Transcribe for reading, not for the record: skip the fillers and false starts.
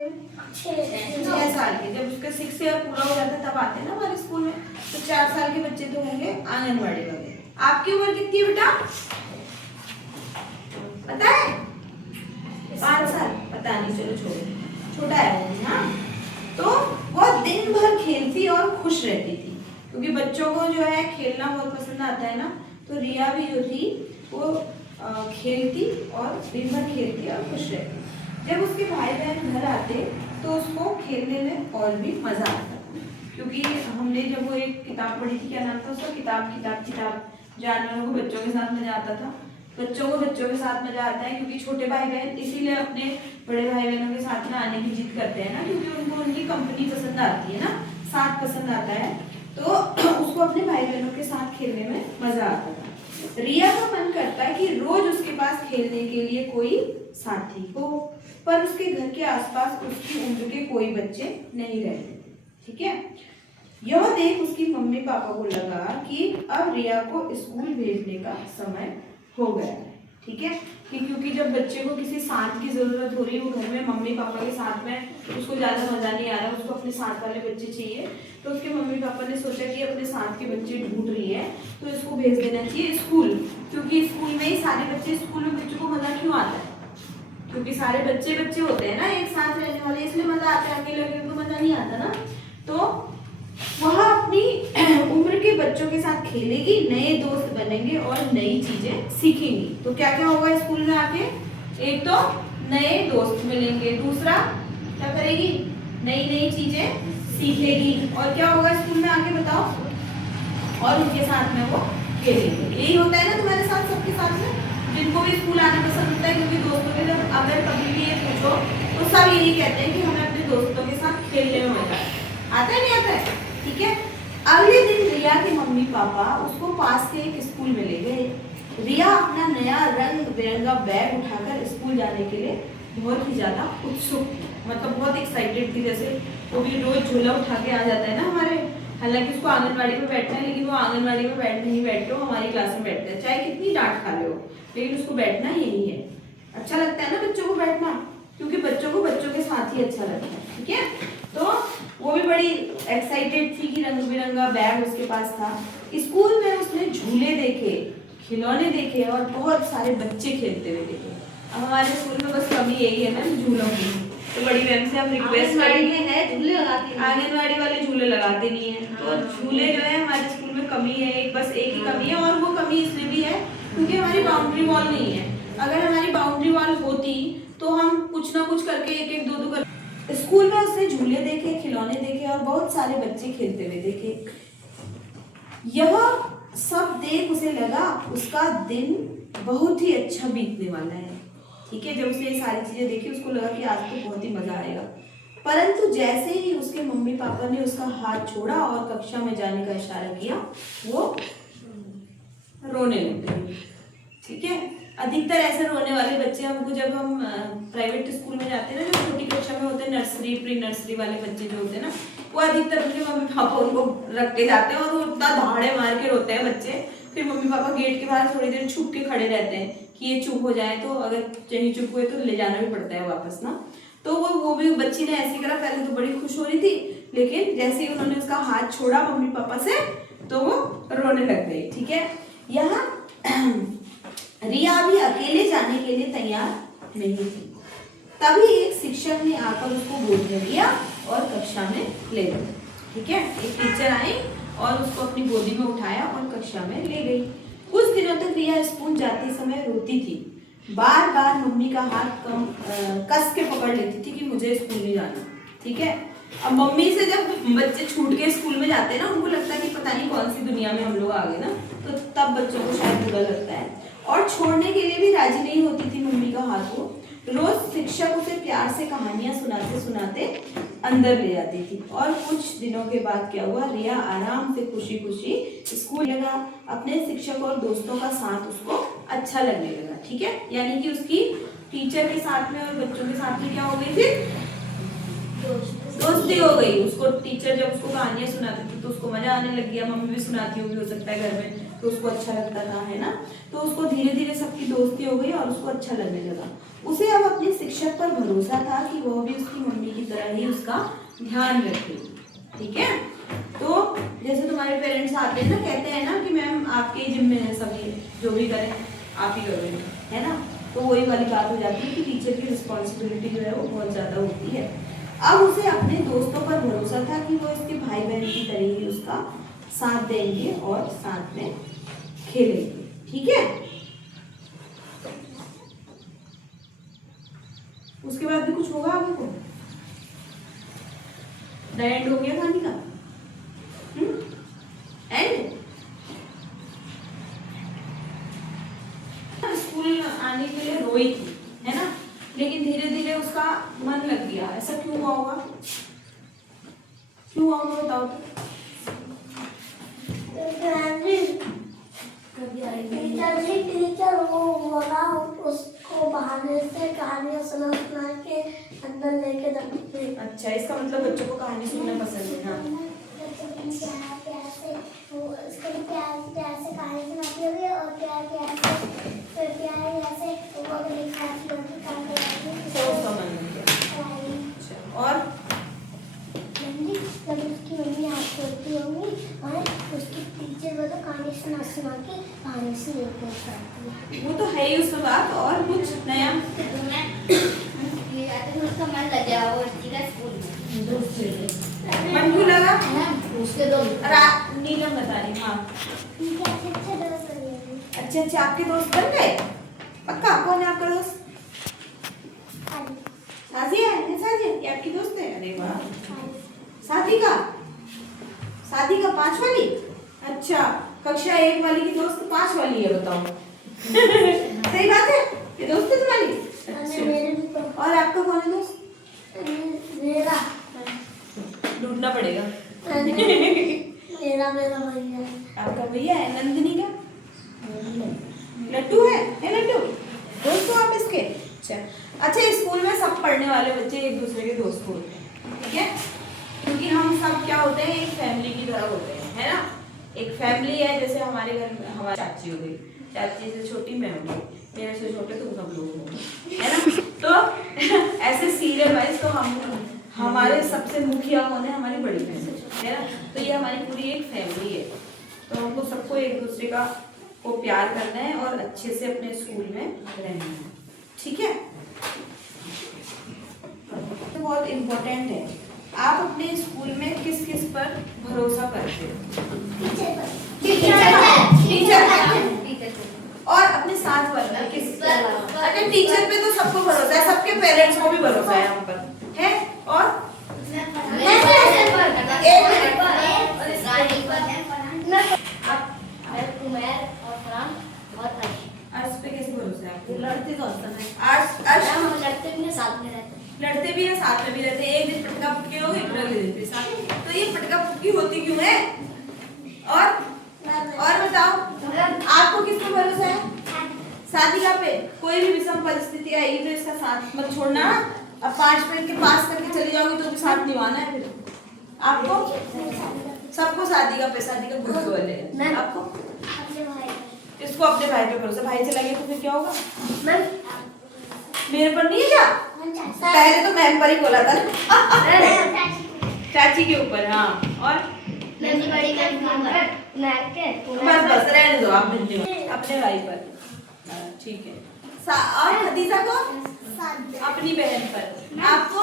6 साल के, जब उसका 6 ईयर पूरा हो जाता है तब आते हैं ना हमारे स्कूल में। तो 4 साल के बच्चे तो होंगे आंगनवाड़ी वाले। आपकी उम्र कितनी है बेटा, पता है? 5 साल, पता नहीं, चलो छोड़ो, छोटा है वो। हाँ, तो वो दिन भर खेलती और खुश रहती थी, क्योंकि बच्चों को जो है खेलना बहुत पसंद आता है ना। तो रिया भी जो थी वो खेलती और दिन भर खेलती और खुश रहती। जब उसके भाई बहन घर आते तो उसको खेलने में और भी मजा आता, क्योंकि हमने जब वो एक किताब पढ़ी थी, क्या नाम था उसका, किताब जानवरों को बच्चों के साथ मजा आता था। बच्चों को बच्चों के साथ मजा आता है, क्योंकि छोटे भाई बहन इसीलिए अपने बड़े भाई बहनों के साथ में आने की जिद करते हैं ना, क्योंकि उनको उनकी कंपनी पसंद आती है ना, साथ पसंद आता है। तो उसको अपने भाई बहनों के साथ खेलने में मजा आता था। रिया का मन करता है कि रोज उसके पास खेलने के लिए कोई साथी हो, पर उसके घर के आसपास उसकी उम्र के कोई बच्चे नहीं रहते थे। ठीक है, यह देख उसकी मम्मी पापा को लगा कि अब रिया को स्कूल भेजने का समय हो गया है। ठीक है, कि क्योंकि जब बच्चे को किसी साथ की जरूरत हो रही है, वो घर में मम्मी पापा के साथ में उसको ज्यादा मजा नहीं आ रहा, उसको अपने साथ वाले बच्चे चाहिए। तो उसके मम्मी पापा ने सोचा कि अपने साथ के बच्चे ढूंढ रही है तो इसको भेज देना चाहिए स्कूल, क्योंकि स्कूल में ही सारे बच्चे, स्कूल में बच्चों को मजा क्यों आता है, क्योंकि सारे बच्चे बच्चे होते हैं ना, एक साथ रहने वाले, इसलिए मजा आता है, अकेले अकेले को मजा नहीं आता ना। तो वह अपनी उम्र के बच्चों के साथ खेलेगी, नए दोस्त बनेंगे और नई चीजें सीखेंगी। तो क्या क्या होगा स्कूल में आके, एक तो नए दोस्त मिलेंगे, दूसरा क्या करेगी, नई नई चीजें सीखेगी, और क्या होगा स्कूल में आके बताओ, और उनके साथ में वो खेलेंगे। यही होता है ना तुम्हारे साथ, सबके साथ में, जिनको भी स्कूल आना पसंद होता है, क्योंकि दोस्तों के साथ अगर कभी भी ये पूछो तो सब यही कहते हैं कि हमें अपने दोस्तों के साथ खेलने में मजा आता है, नहीं आता है। ठीक है, अगले दिन रिया के मम्मी पापा उसको पास के एक स्कूल में ले गए। रिया अपना नया रंग बिरंगा बैग उठाकर स्कूल जाने के लिए बहुत ही ज्यादा उत्सुक थी, मतलब बहुत एक्साइटेड थी, जैसे वो भी रोज झोला उठा के आ जाता है ना हमारे। हालांकि उसको आंगनवाड़ी में बैठना है, लेकिन वो आंगनवाड़ी में नहीं बैठते हो, हमारी क्लास में बैठते हैं, चाहे कितनी डांट खा ले हो, लेकिन उसको बैठना यही है। अच्छा लगता है ना बच्चों को बैठना, क्योंकि बच्चों को बच्चों के साथ ही अच्छा लगता है। ठीक है, तो वो भी बड़ी एक्साइटेड थी कि रंग बिरंगा बैग उसके पास था। स्कूल में उसने झूले देखे, खिलौने देखे और बहुत सारे बच्चे खेलते हुए देखे। अब हमारे स्कूल में बस कमी यही है ना, झूलों की। तो बड़ी मैम से हम रिक्वेस्ट करेंगे, है झूले लगाते हैं, आंगनवाड़ी वाले झूले लगाते नहीं है। तो झूले जो है हमारे स्कूल में कमी है, बस एक ही कमी है, और वो कमी इसलिए भी है क्योंकि हमारी बाउंड्री वॉल नहीं है। अगर हमारी बाउंड्री वॉल होती तो हम कुछ ना कुछ करके एक एक दो दो कर। स्कूल में उसने झूले देखे, खिलौने देखे और बहुत सारे बच्चे खेलते हुए देखे। यह सब देख उसे लगा उसका दिन बहुत ही अच्छा बीतने वाला है। ठीक है, जब उसने ये सारी चीजें देखी उसको लगा कि आज तो बहुत ही मजा आएगा। परंतु जैसे ही उसके मम्मी पापा ने उसका हाथ छोड़ा और कक्षा में जाने का इशारा किया, वो रोने लग गई। ठीक है, अधिकतर ऐसे रोने वाले बच्चे हमको, जब हम प्राइवेट स्कूल में जाते हैं ना, जो छोटी कक्षा में होते हैं, नर्सरी प्री नर्सरी वाले बच्चे जो होते हैं ना, वो अधिकतर उनके मम्मी पापा उनको रख के जाते हैं और वो इतना दहाड़े मार के रोते हैं बच्चे। फिर मम्मी पापा गेट के बाहर थोड़ी देर छुप के खड़े रहते हैं कि ये चुप हो जाए, तो अगर चाहिए चुप हुए तो ले जाना भी पड़ता है वापस ना। तो वो भी बच्ची ने ऐसे करा, पहले तो बड़ी खुश हो रही थी, लेकिन जैसे ही उन्होंने उसका हाथ छोड़ा मम्मी पापा से तो वो रोने लग गई। ठीक है, यहाँ रिया भी अकेले जाने के लिए तैयार नहीं थी। तभी एक शिक्षक ने आकर उसको गोद में लिया और कक्षा में ले गया। ठीक है, एक टीचर आई और उसको अपनी गोदी में उठाया और कक्षा में ले गई। कुछ दिनों तक रिया स्कूल जाते समय रोती थी, बार बार मम्मी का हाथ कस के पकड़ लेती थी कि मुझे स्कूल नहीं जाना। ठीक है, अब मम्मी से जब बच्चे छूट के स्कूल में जाते हैं ना, उनको लगता है कि पता नहीं कौन सी दुनिया में हम लोग आ गए ना, तो तब बच्चों को शायद बुरा लगता है, और छोड़ने के लिए भी राजी नहीं होती थी मम्मी का हाथ को। रोज शिक्षक उसे प्यार से कहानियां सुनाते सुनाते अंदर ले जाती थी। और कुछ दिनों के बाद क्या हुआ, रिया आराम से खुशी खुशी स्कूल लगा। अपने शिक्षक और दोस्तों का साथ उसको अच्छा लगने लगा। ठीक है, यानी कि उसकी टीचर के साथ में और बच्चों के साथ में क्या हो गई, फिर दोस्ती हो गई। उसको टीचर जब उसको कहानियां सुनाती थी तो उसको मजा आने लग गया, मम्मी भी सुनाती होगी हो सकता है घर में, तो उसको अच्छा लगता था, है ना। तो उसको धीरे धीरे सबकी दोस्ती हो गई और उसको अच्छा लगने लगा। उसे अब अपने शिक्षक पर भरोसा था कि वह भी उसकी मम्मी की तरह ही उसका ध्यान रखे, ठीक है। तो जैसे तुम्हारे पेरेंट्स आते हैं ना, कहते हैं ना कि मैम आपके जिम्मे है, सभी जो भी करें आप ही करोगे, है ना। तो वही वाली बात हो जाती है कि टीचर की रिस्पॉन्सिबिलिटी जो है वो बहुत ज़्यादा होती है। अब उसे अपने दोस्तों पर भरोसा था कि वो इसके भाई बहन की तरह ही उसका साथ देंगे और साथ में खेलेंगे, ठीक है। उसके बाद भी कुछ होगा आगे को? द एंड हो गया कहानी का? एंड स्कूल आने के लिए रोई थी, है ना, लेकिन धीरे धीरे उसका मन लग गया। ऐसा क्यों हुआ होगा? क्यों हुआ होगा बताओ तो। टीचर वो बोला उसको बहाने से कहानियां सुना सुना के अंदर लेके जाते। अच्छा, इसका मतलब बच्चों को कहानी सुनना पसंद है। हाँ, प्यार प्यार से कहानी सुनाती होगी और प्यार प्यार से फिर प्यार ऐसे वो अगले क्लास में काम कराएगी। तो उसका मन लग गया। अच्छा, और जब उसकी मम्मी हाथ छोड़ती होंगी और उसकी टीचर वो तो कहानी सुना सुना के कहानी से लेकर जाती है। वो तो है ही उसमें बात। और कुछ नया? उसका मन लग गया वो स्कूल में। मन क्यों लगा? उसके दोस्त नीलम बता रही। हाँ, अच्छे अच्छा, आपके दोस्त बन गए पक्का? कौन है आपका दोस्त? साजिया है। साजिया ये आपकी दोस्त है? अरे वाह। साधिका 5 वाली? अच्छा, कक्षा 1 वाली की दोस्त 5 वाली है, बताओ। सही बात है, ये दोस्त है तुम्हारी? अच्छा, और आपका कौन है दोस्त? मेरा ढूंढना पड़ेगा। मेरा भैया। आपका भैया है? नंदिनी का लट्टू है लट्टू? दोस्त हो आप इसके? अच्छा, स्कूल में सब पढ़ने वाले बच्चे एक दूसरे के दोस्त होते हैं, ठीक है, क्योंकि हम सब क्या होते हैं, एक फैमिली की तरह होते हैं, है ना। एक फैमिली है, जैसे हमारे घर में हमारी चाची हो गई, चाची से छोटी मैं हो गई, मेरे से छोटे तुम सब लोग हो, है ना। तो ऐसे सीरियल वाइज तो हम हमारे सबसे मुखिया कौन है? हमारी बड़ी फैमिली, है ना। तो ये हमारी पूरी एक फैमिली है। तो हमको सबको एक दूसरे का को प्यार करना है और अच्छे से अपने स्कूल में रहना है, ठीक है। तो बहुत इम्पोर्टेंट है, आप अपने स्कूल में किस किस पर भरोसा करते हो? टीचर और अपने साथ वाले किस पर? अच्छा, टीचर पे तो सबको भरोसा है, सबके पेरेंट्स को भी भरोसा है हम पर, है। और आर्ट्स पे कैसे भरोसा है आपको? लड़ते तो लड़ते भी साथ में रहते हैं। लड़ते भी है, साथ में भी रहते हैं। एक दिन पटका पुटकी हो गई, फिर अगले दिन फिर साथ। तो ये पटका पुटकी होती क्यों है? और बताओ, आपको किस पे भरोसा है? साधिका पे। कोई भी विषम परिस्थिति आएगी तो इसका साथ मत छोड़ना। अब 5 मिनट के पास करके चली जाओगी तो भी साथ निभाना है फिर आपको। सबको साधिका पे, साधिका ग्रुप वाले आपको। इसको अपने भाई पे भरोसा, भाई चला गया तो फिर क्या होगा? मेरे पर नहीं है क्या? पहले तो मैम पर ही बोला था ना। चाची के ऊपर। हाँ, और बस रहने दो, आप अपने भाई पर, ठीक है। और खदीजा को अपनी बहन पर, आपको